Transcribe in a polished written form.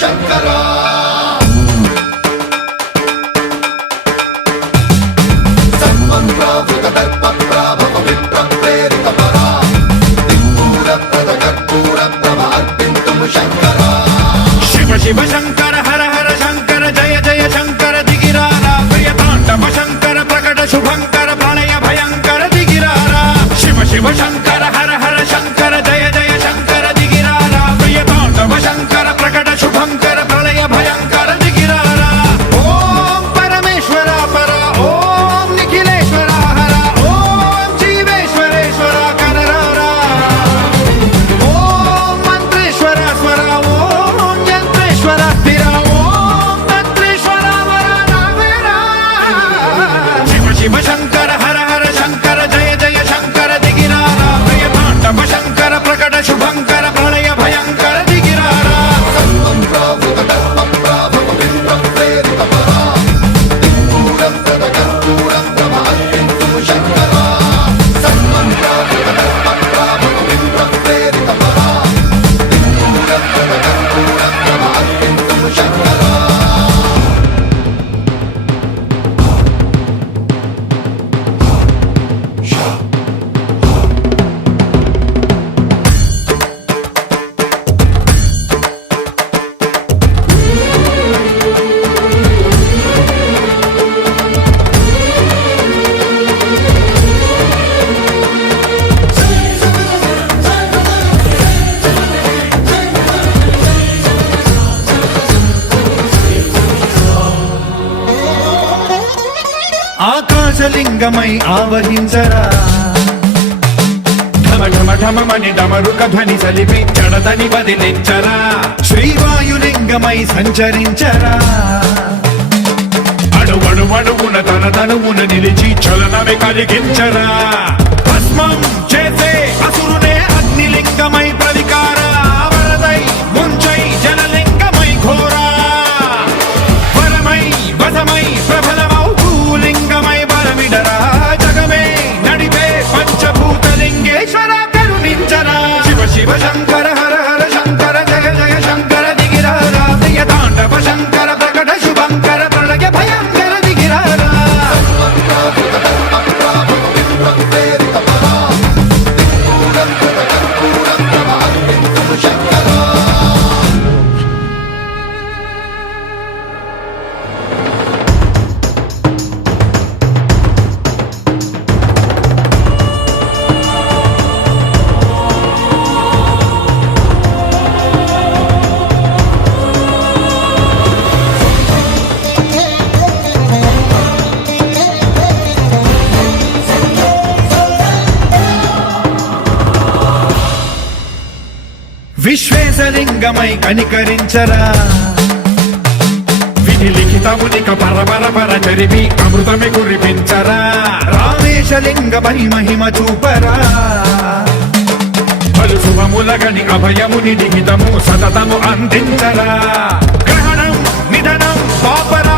శంకరా సర్వప్రావృత దర్ప ప్రాభవ విప్ర ప్రేరిత పరా దిక్పూర ప్రద కర్పూర ప్రభ అర్పింతుము శంకరా. శివ శివ శంకర హర హర శంకర జయ జయ శంకర దిగిరారా ప్రియ తాండవ శంకర ప్రకట శుభంకర ప్రళయ భయంకర దిగిరారా. శివ శివ శంకర హర హర శంకర జయ జయ శంకర దిగిరారా ప్రియ తాండవ శంకర ప్రకట శుభంకర ప్రళయ భయంకర దిగిరారా. ఓం పరమేశ్వర పర ఓం నిఖిలేశ్వర హర ఓం జీవేశ్వరేశ్వర కనరారా. ఓం మంత్రేశ్వర స్వర ఓం యంత్రేశ్వర స్థిర ఓం తంత్రేశ్వర వర నావేరా. శివ శివ శంకర హర హర శంకర జయ జయ శంకర దిగిరారా ప్రియ తాండవ శంకర ప్రకట శుభంకర ప్రళయ భయంకర దిగిరారా. సర్వప్రావృత దర్ప ప్రాభవ విప్ర ప్రేరిత పరా దిక్పూర ప్రద కర్పూర ప్రభ అర్పింతుము శంకరా. సర్వప్రావృత దర్ప ప్రాభవ విప్ర ప్రేరిత పరా దిక్పూర ప్రద కర్పూర ప్రభ అర్పింతుము శంకరా. ఆకాశలింగమై ఆవహించరా ఢమ ఢమ ఢమమని డమరుక ధ్వని సలిపి జడదని బదిలించరా. శ్రీవాయులింగమై సంచరించరా అణువణువున తన తనువున నిలిచి చలనమే కలిగించరా. భస్మం చేసే అసురునే అగ్నిలింగమై ప్రవికార వరదై ముంచై జలలింగమై ఘోరా. వరమై వసమై ప్రబలమౌ భూలింగమై బలమిడరా. జగమే నడిపే పంచభూతలింగేశ్వర కరుణించరా. శివ శివ శంకర హర హర శంకర జయ జయ శంకర దిగిరారా ప్రియ తాండవ శంకర ప్రకట శుభంకర ప్రళయ భయంకర దిగిరారా. సర్వప్రావృత దర్ప ప్రాభవ విప్ర ప్రేరిత పరా దిక్పూర ప్రద కర్పూర ప్రభ అర్పింతుము శంకరా. విశ్వేశలింగమై కనికరించరా. విధి లిఖితమునిక పరపర పర చరిపి అమృతమి కురిపించరా. రామేశలింగమై మహిమ చూపరా. పలు శుభములగని అభయముని నిహితము సతతము అందించరా. గ్రహణం నిధనం పాపరా